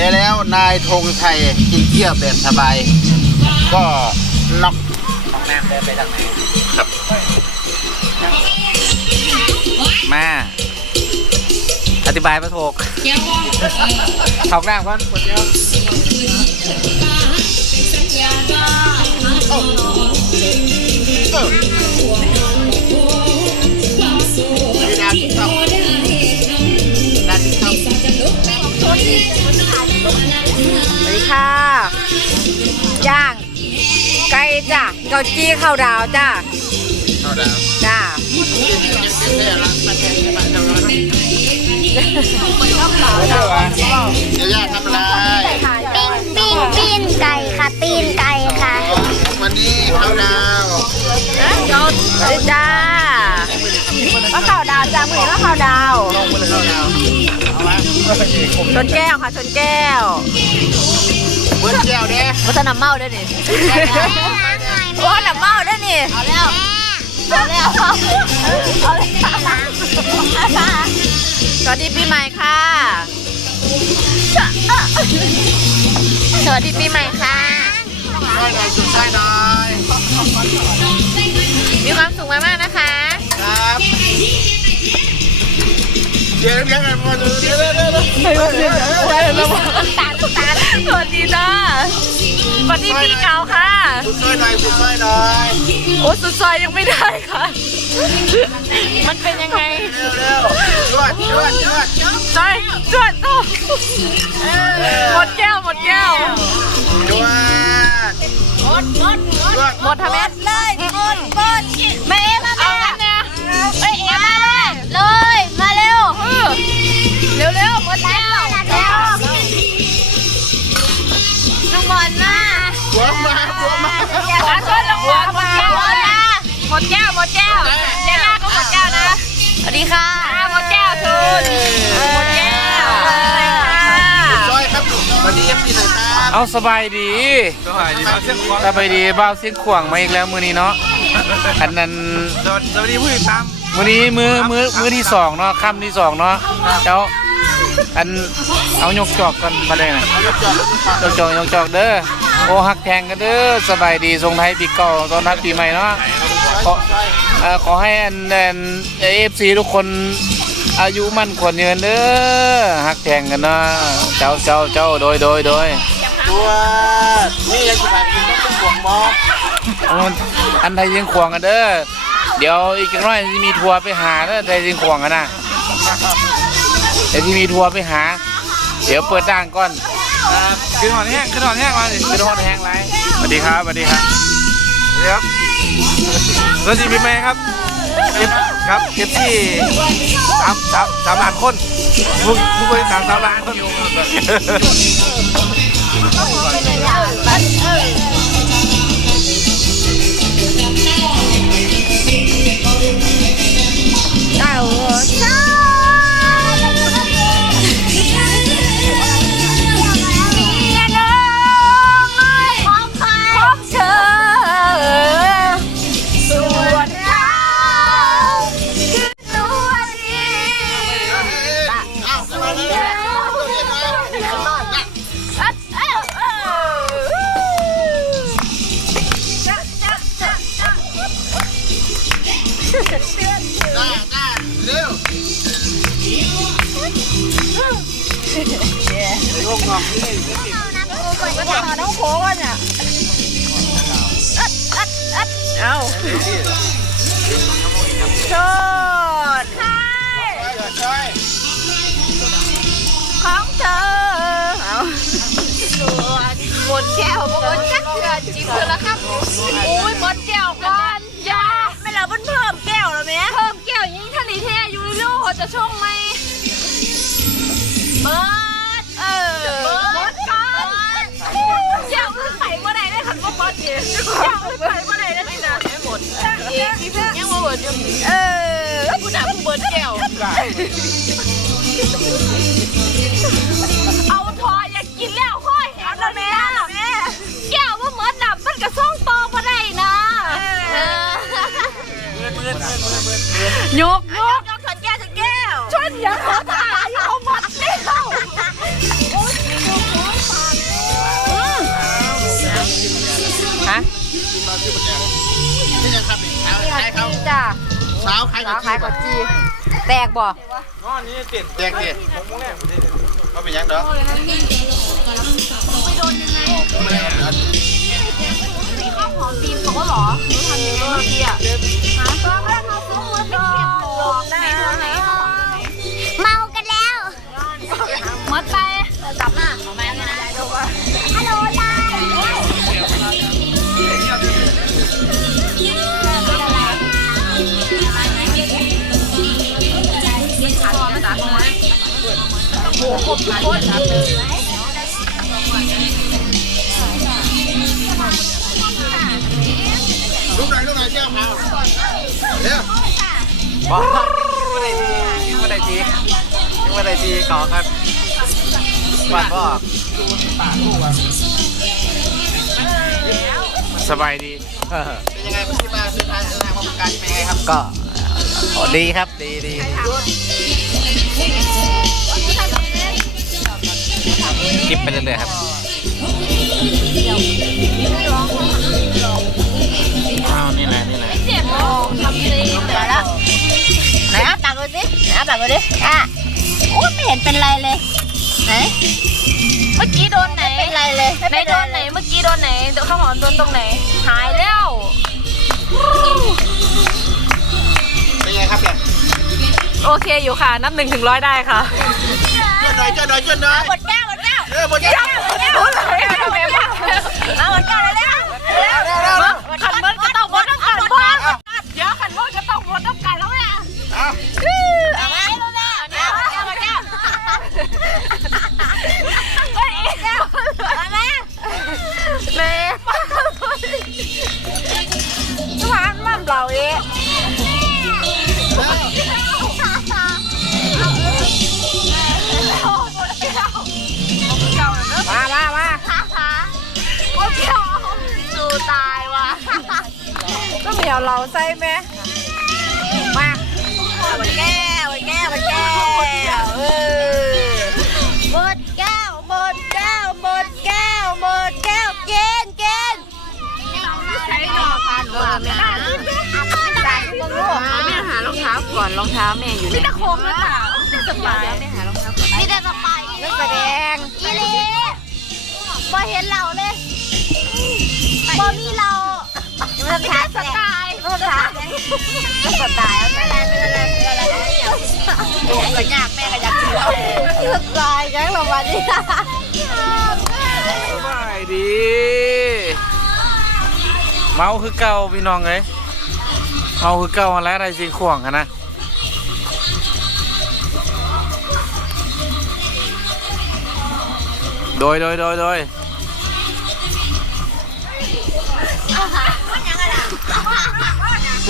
และแล้วนายธงชัยกินเที่ยวแบบสบาย ก็น็อกของน้ำเดินไปทางไหนครับ มา อธิบายมาถูกถอกน้ำก่อนเอ จ้ะเกาจี้ข้าวดาวจ้ะเข้าวดาวจ้าเป็นแค่ละมาแทนที่บ้านเราแล้วนะเดี๋ยวย่าทำอะไรปิ้งปิ้งปิ้งไก่ค่ะปิ้งไก่ค่ะ วันนี้ข้าวดาวเกาจ้าข้าวดาวจ้ามือนข้าวดาวดาวชนแก้วค่ะชนแก้วเบิ้ลแก้วเด้วัฒนำเมาด้วยนี่ วัฒนำเมาด้วยนี่เอาแล้วเอาแล้วเอาแล้วสวัสดีปีใหม่ค่ะ สวัสดีปีใหม่ค่ะช่วยหน่อยสุดท้ายหน่อยมีความสุขมากๆนะคะ ครับเดี๋ยวเดี๋ยวกันมาดูเดี๋ยวเดี๋ยวเดี๋ยวเดี๋ยวน้ำตาลน้ำตาล สวัสดีจ้าสวัสดีพี่เกาค่ะ สุดช่วยหน่อยสุดช่วยหน่อยโอ้สุดซอยยังไม่ได้ค่ะ มันเป็นยังไง เร็วเร็วจวดจวดจวดจอยจวดโอ้หมดแก้วหมดแก้ว จวดจวดหมดทำไมเลยหมดหมดแม่มาเอา ชนลงหัวหมดแก้วนะหมดแก้วหมดแก้วเจน่าก็หมดแก้วนะสวัสดีค่ะหมดแก้วทุนหมดแก้วเลยค่ะช่วยครับวันนี้เอฟซีหน่อยครับเอาสบายดีสบายดีบ้าเสียงขวางสบายดีบ้าเสียงขวางมาอีกแล้วมือนี้เนาะอันนั้นสวัสดีผู้ติดตามมือนี้มือมือมือที่สองเนาะค่ำที่สองเนาะเจ้าอันเอายกจอกกันมาเลยนะเอาจอดรถไฟฟ้ายกจอกยกจอกเด้อ โอ้หักแทงกันเด้อสบายดีทรงไทยปีเก่าตอนรับปีใหม่เนาะขอเอ่อขอให้อันอันเอฟซีทุกคนอายุมั่นขวัญยืนเด้อหักแทงกันเนาะเจ้าเจ้าเจ้าโดยโดยโดยจวดนี่ยังจะแบบกินต้องห่วงมองเอาอันไทยยิงขวางกันเด้อเดี๋ยวอีกจักหน้อยจะมีทัวร์ไปหาเด้อไทยยิงขวางกันนะเดี๋ยวที่มีทัวร์ไปหา เดี๋ยวเปิดด่างก่อน ขึ้นหอนแห้งขึ้นหอนแห้งมาสิคือโดนแทงไรสวัสดีครับสวัสดีครับสวัสดีครับสวัสดีพี่แม่ครับเอฟครับเอฟที่สามสามสามล้านคนผู้ผู้บริหารสามล้านคน ยหน้าหน้าเร็วลงงอกนี่มันจะมาต้องโค้งอะเนี่ยอัดอัดอัดเอาโชดให้ช่วยของเธอเอาหมดแก้วก็หมดจักเดือนจิบเธอละครับ จะช่องไหมเบิร์ดเออเบิร์ดก่อนแก้วอื่นไปเมื่อไหร่ได้คันว่าเบิดเนี่ยแก้วอื่นไปเมื่อไหร่ได้ที่นาหมดเองพี่เพิ่งยังมาเบิร์ดอยู่เออกูด่ากูเบิร์ดแก้วเอาทออยากกินแล้วห้อยแหงแล้วแม่แก้วว่าเหมือนดับมันกระซ่องโตมาได้นะยกยกยกาเช้าขายสาวเขาขายกับจีแตกบ่อ๋อนี่เต็ดแจกดิผมมองแรกผมได้เขาเป็นยังเด้อข้าวหอมฟิล์มเขาก็หรอหนูทำยังไงเมื่อกี้อะหาตัวแม่เขาซื้อมาเป็นเข็มหลอกไหนตัวไหนข้าวหอมตัวไหนเมา บ้าไม่ได้ทีไม่ได้ทีไม่ได้ทีขอครับบัดบ่สบายดี เป็นยังไงพี่มาซื้อทางทางมาประกันเป็นยังไงครับ ก็ดีครับดีดีคลิปไปเรื่อยๆครับอ้าวนี่แหละนี่แหละเจ็บโอ้ทำซีมาแล้ว เห็นเป็นไรเลย ไหน เมื่อกี้โดนไหนเป็นไรเลยไหนโดนไหนเมื่อกี้โดนไหนข้าวหอมโดนตรงไหน หายแล้วเป็นยังไงครับเนี่ยโอเคอยู่ค่ะ นับหนึ่งถึงร้อยได้ค่ะ เจ้าหน่อยเจ้าหน่อยเจ้าหน่อย หมด ก็เหมียวเราใช่ไหมมาหมดแก้วหมดแก้วหมดแก้วเออหมดแก้วหมดแก้วหมดแก้วหมดแก้วเกินกินใช้ดอกพันเบอร์ไม่ได้ใส่พวกลูแม่หารองเท้าก่อนรองเท้าแม่อยู่ในตะโคมหรือเปล่าสบายแม่หารองเท้าก่อนมีแต่สไปร์นักแดงอีลีบ่เห็นเราเลยบ่มีเรามันแค่สไตล์มันแค่สไตล์ไม่ได้ไม่ได้ไม่ได้ไม่ได้ก็ยากแม่ก็อยากกินแล้วสไตล์ยังประมาณนี้สบายดี เมาคือเก่าพี่น้องเอ้ยเมาคือเก่าอะไรอะไรสิข่วงกันนะโดยโดยโดยโดย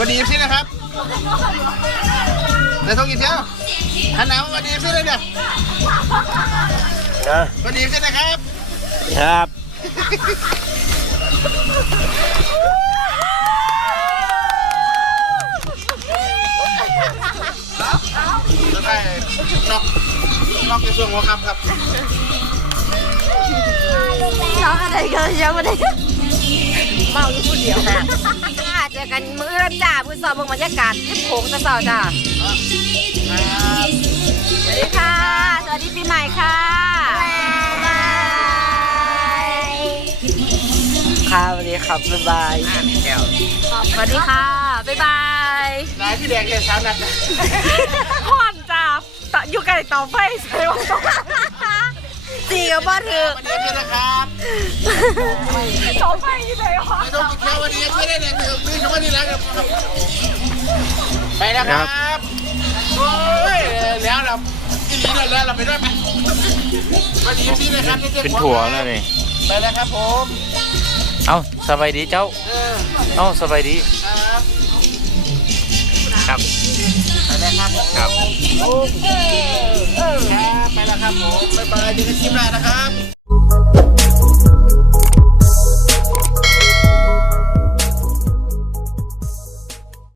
วันดีพี่นะครับในท้องกินเที่ยวหันหนาววันดีพี่เลยเนี่ยวันดีพี่นะครับ ครับแล้วได้นอกนอกในส่วนหัวคำครับน้องอะไรกันยังไม่ได้เมาอยู่คนเดียวค่ะเจอ กันมื้อเริ่มจ้ามื้อสอบบรรยากาศยิบโขงตะเสาจ้าสวัสดีค่ะ สวัสดีปีใหม่ค่ะครับสวัสดีครับบ๊ายบายสวัสดีค่ะบ๊ายบายนายพี่แดงเลยสามนัดนะพ่อนจ้าอยู่ไกลเตาไฟใส่ว่า จีกับบ้านเถอะวันดีพี่นะครับเตาไฟอยู่ไหนวะในท้องกินเที่ยววันดีพี่ได้เนี่ยคือพี่เขาวันดีแล้วครับไปนะครับโอ้ยแล้วเราที่นี้เราแล้วเราไปด้วยไหมวันดีพี่นะครับเป็นถั่วแล้วนี่ไปแล้วครับผม เอ้าสบายดีเจ้า เออเอ้าสบายดี ครับครับ ไปแล้วครับครับครับไปแล้วครับผมบ๊ายบายเจอกันคลิปหน้านะครับ